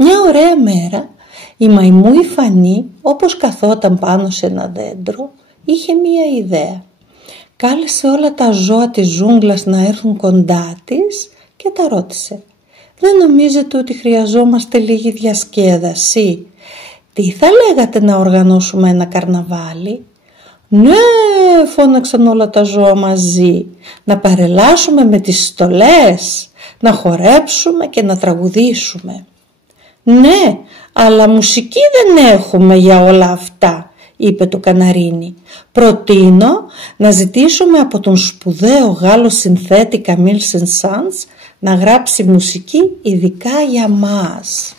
Μια ωραία μέρα η μαϊμού η Φανή, όπως καθόταν πάνω σε ένα δέντρο, είχε μια ιδέα. Κάλεσε όλα τα ζώα της ζούγκλας να έρθουν κοντά της και τα ρώτησε: «Δεν νομίζετε ότι χρειαζόμαστε λίγη διασκέδαση? Τι θα λέγατε να οργανώσουμε ένα καρναβάλι?» «Ναι», φώναξαν όλα τα ζώα μαζί, «να παρελάσουμε με τις στολές, να χορέψουμε και να τραγουδήσουμε». «Ναι, αλλά μουσική δεν έχουμε για όλα αυτά», είπε το καναρίνι. «Προτείνω να ζητήσουμε από τον σπουδαίο Γάλλο συνθέτη Καμίλ Σεν-Σανς να γράψει μουσική ειδικά για μας».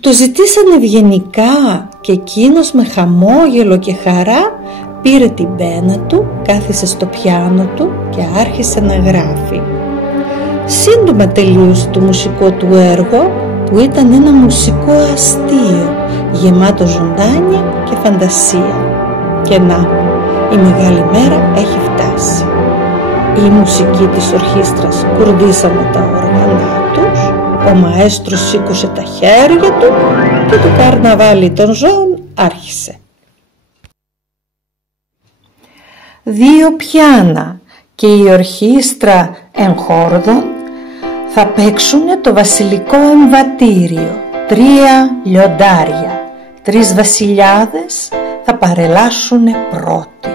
Το ζητήσανε ευγενικά και εκείνος με χαμόγελο και χαρά πήρε την πένα του, κάθισε στο πιάνο του και άρχισε να γράφει. Σύντομα τελείωσε το μουσικό του έργο, που ήταν ένα μουσικό αστείο γεμάτο ζωντάνια και φαντασία. Και να, η μεγάλη μέρα έχει φτάσει. Η μουσική της ορχήστρας κουρδίσανε τα όργανα τους, ο μαέστρος σήκωσε τα χέρια του και το καρναβάλι των ζώων άρχισε. 2 πιάνα και η ορχήστρα εγχόρδων θα παίξουνε το βασιλικό εμβατήριο. 3 λιοντάρια, 3 βασιλιάδες θα παρελάσουνε πρώτοι.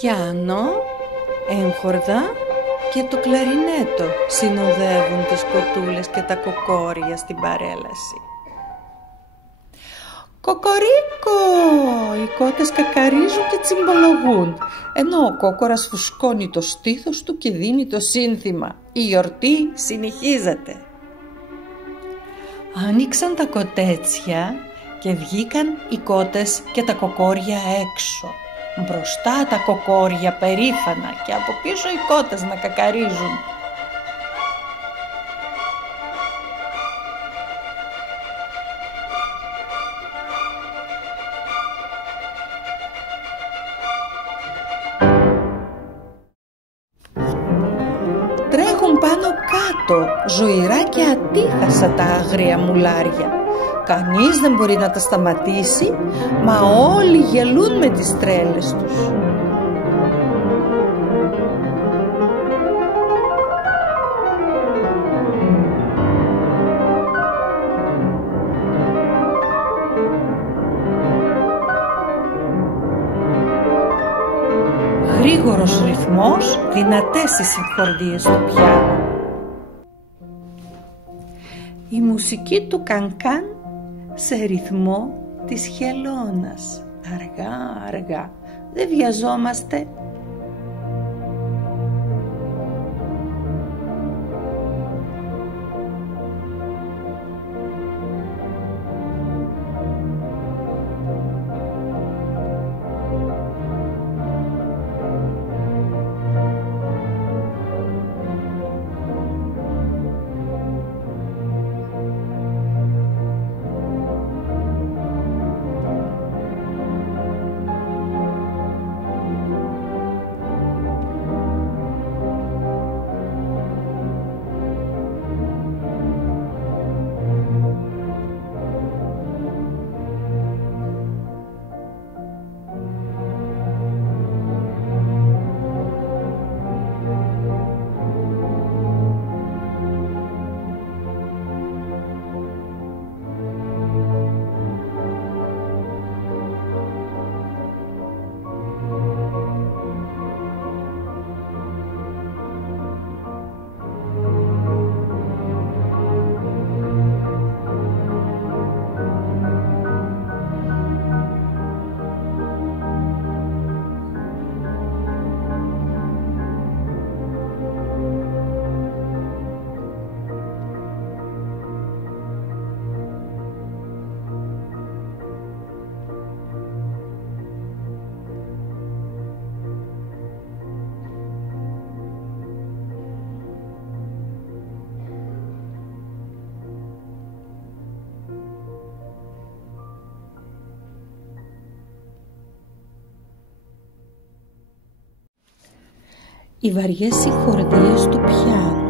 Πιάνο, έγχορδα και το κλαρινέτο συνοδεύουν τις κοτούλες και τα κοκόρια στην παρέλαση. «Κοκορίκο!» οι κότες κακαρίζουν και τσιμπολογούν, ενώ ο κόκορας φουσκώνει το στήθος του και δίνει το σύνθημα. Η γιορτή συνεχίζεται. Άνοιξαν τα κοτέτσια και βγήκαν οι κότες και τα κοκόρια έξω. Μπροστά τα κοκόρια περήφανα και από πίσω οι κότες να κακαρίζουν. Τρέχουν πάνω κάτω, ζωηρά και ατίχασα τα άγρια μουλάρια. Κανείς δεν μπορεί να τα σταματήσει, μα όλοι γελούν με τις τρέλες τους. Γρήγορος ρυθμός, δυνατές οι συμφωνίες στο πιάνο. Η μουσική του κανκάν σε ρυθμό της χελώνας. Αργά αργά, δεν βιαζόμαστε. Οι βαριές συγχορδίες του πιάνου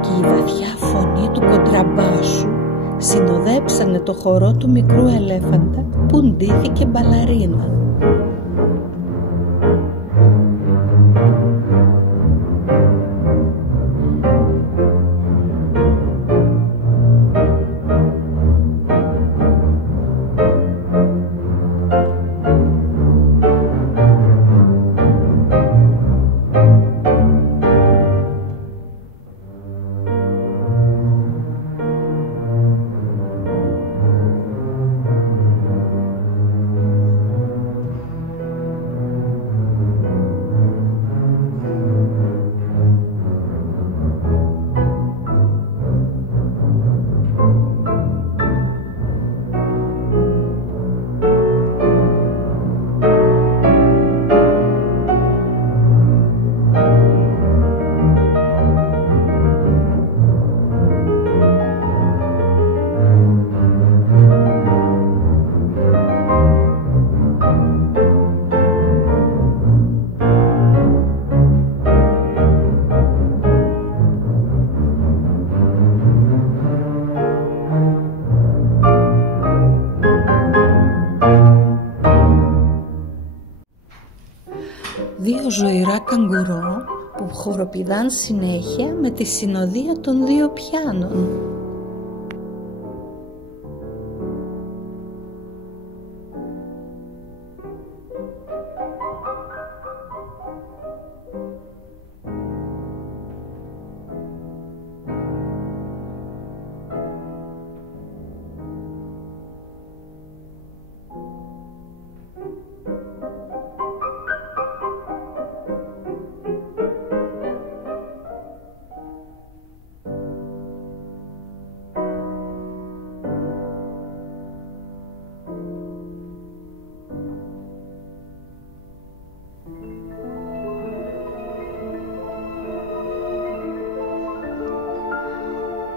και η βαθιά φωνή του κοντραμπάσου συνοδέψανε το χορό του μικρού ελέφαντα που ντύθηκε μπαλαρίνα. Δύο ζωηρά καγκουρό που χοροπηδάν συνέχεια με τη συνοδεία των δύο πιάνων.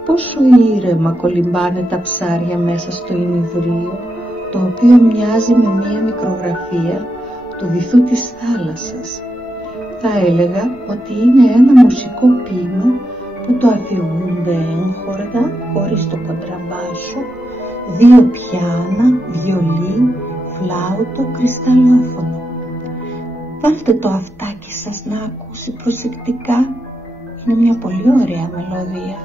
Πόσο ήρεμα κολυμπάνε τα ψάρια μέσα στο ημιδρίο, το οποίο μοιάζει με μία μικρογραφία του βυθού της θάλασσας. Θα έλεγα ότι είναι ένα μουσικό ποίημα που το αφηγούνται έγχορδα χωρίς το κοντραμπάσο, δύο πιάνα, βιολί, φλάουτο, κρυσταλλόφωνο. Βάλτε το αυτάκι σας να ακούσει προσεκτικά, είναι μια πολύ ωραία μελωδία.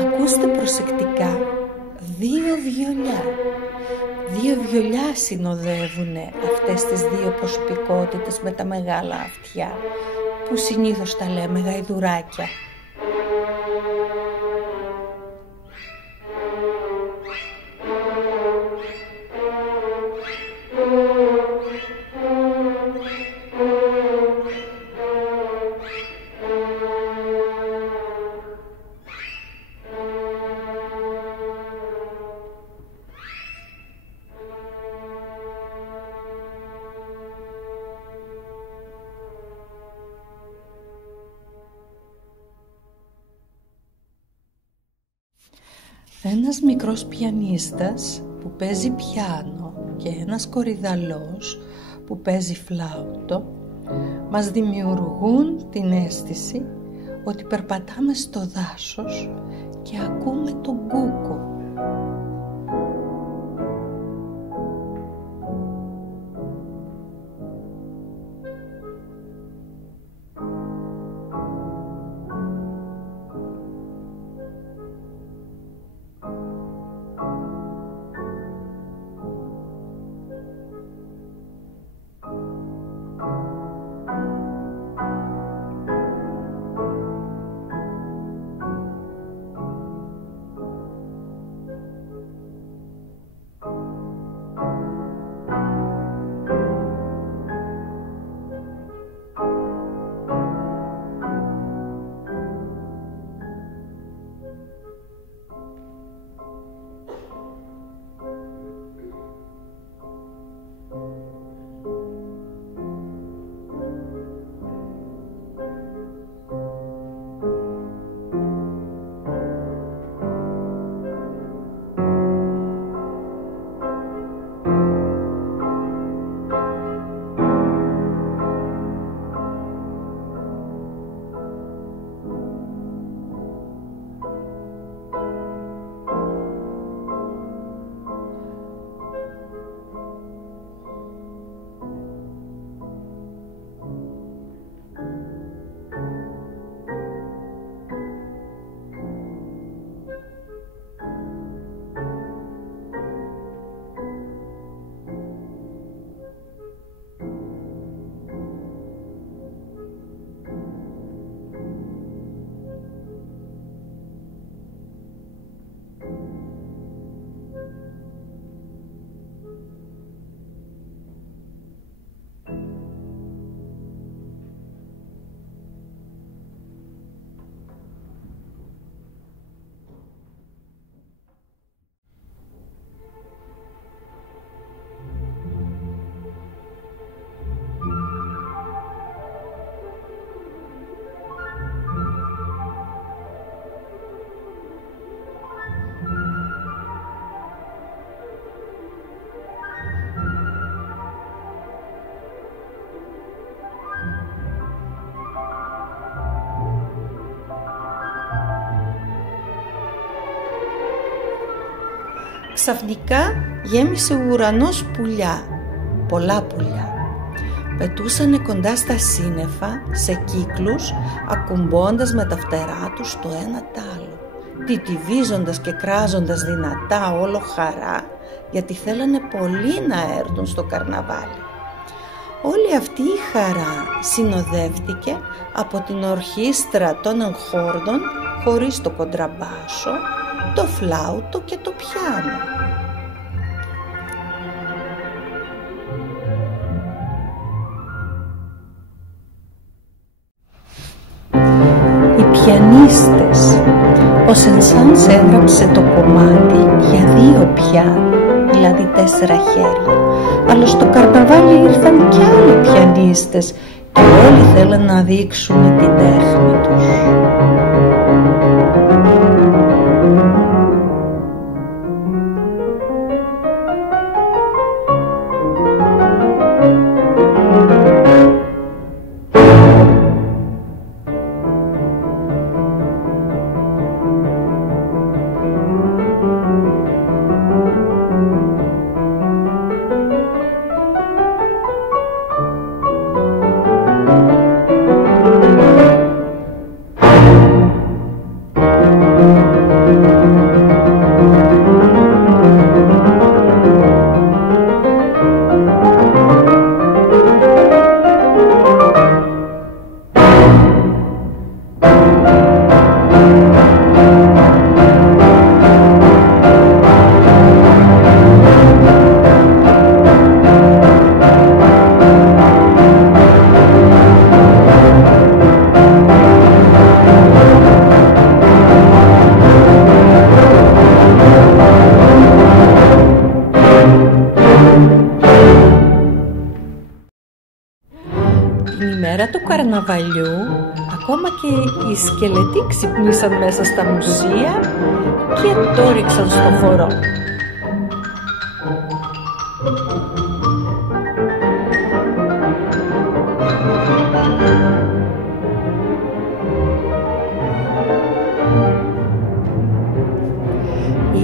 Ακούστε προσεκτικά, δύο βιολιά συνοδεύουνε αυτές τις δύο προσωπικότητες με τα μεγάλα αυτιά, που συνήθως τα λέμε γαϊδουράκια. Ένας μικρός πιανίστας που παίζει πιάνο και ένας κορυδαλός που παίζει φλάουτο μας δημιουργούν την αίσθηση ότι περπατάμε στο δάσος και ακούμε τον κούκο. Ξαφνικά γέμισε ο ουρανός πουλιά, πολλά πουλιά. Πετούσανε κοντά στα σύννεφα, σε κύκλους, ακουμπώντας με τα φτερά τους το ένα τ' άλλο, τιτιβίζοντας και κράζοντας δυνατά όλο χαρά, γιατί θέλανε πολύ να έρθουν στο καρναβάλι. Όλη αυτή η χαρά συνοδεύτηκε από την ορχήστρα των εγχόρδων χωρίς το κοντραμπάσο, το φλάουτο και το πιάνο. Οι πιανίστες. Ο Σεν-Σανς έγραψε το κομμάτι για 2 πιάνο, δηλαδή 4 χέρια, αλλά στο καρναβάλι ήρθαν κι άλλοι πιανίστες και όλοι θέλαν να δείξουν την τέχνη τους. Την ημέρα του καρναβαλιού Ακόμα και οι σκελετοί ξυπνήσαν μέσα στα μουσεία και το ρίξαν στο χορό.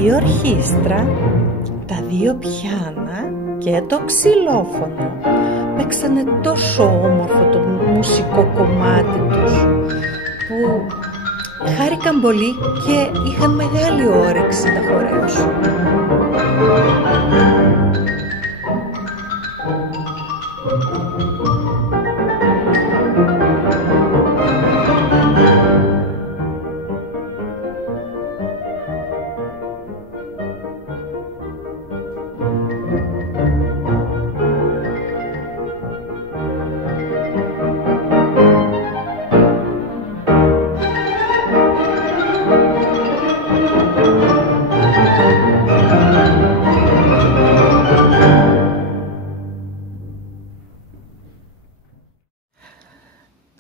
Η ορχήστρα, τα δύο πιάνα και το ξυλόφωνο παίξανε τόσο όμορφο το μουσικό κομμάτι τους που χάρηκαν πολύ και είχαν μεγάλη όρεξη να χορέψουν.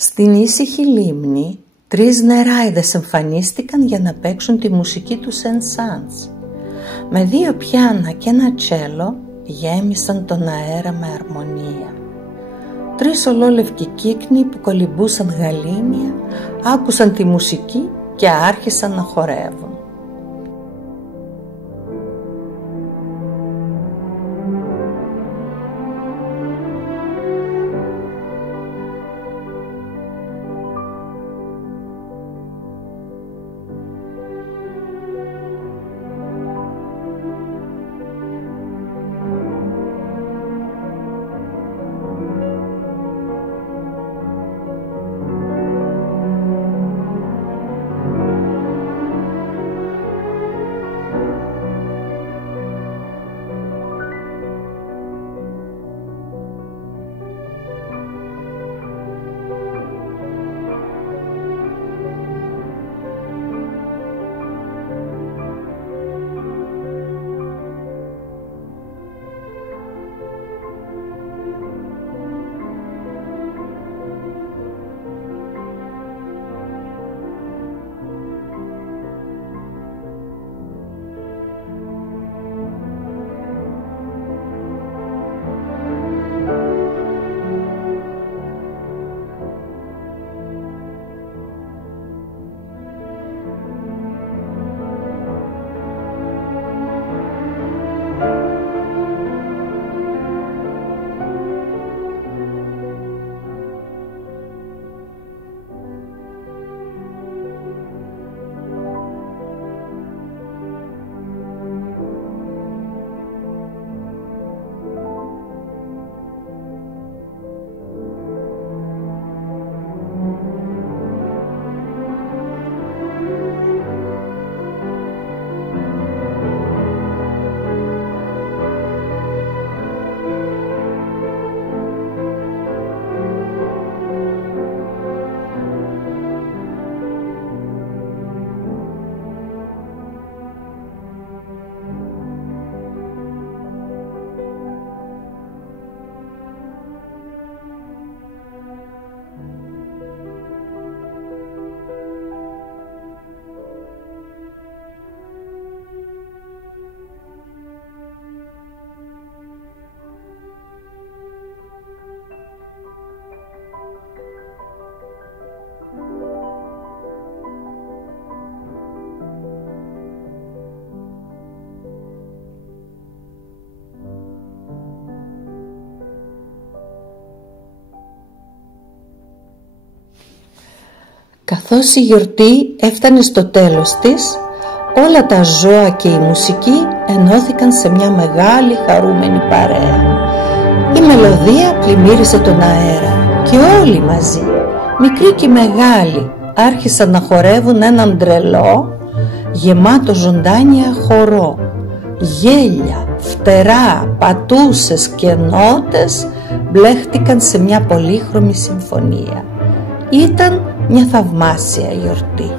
Στην ήσυχη λίμνη, 3 νεράιδες εμφανίστηκαν για να παίξουν τη μουσική του Σεν-Σανς. Με 2 πιάνα και ένα τσέλο γέμισαν τον αέρα με αρμονία. 3 ολόλευκοι κύκνοι που κολυμπούσαν γαλήνια άκουσαν τη μουσική και άρχισαν να χορεύουν. Καθώς η γιορτή έφτανε στο τέλος της, όλα τα ζώα και η μουσική ενώθηκαν σε μια μεγάλη χαρούμενη παρέα. Η μελωδία πλημμύρισε τον αέρα και όλοι μαζί, μικροί και μεγάλοι, άρχισαν να χορεύουν έναν τρελό, γεμάτο ζωντάνια χορό. Γέλια, φτερά, πατούσες και νότες μπλέχτηκαν σε μια πολύχρωμη συμφωνία. Ήταν μια θαυμάσια γιορτή.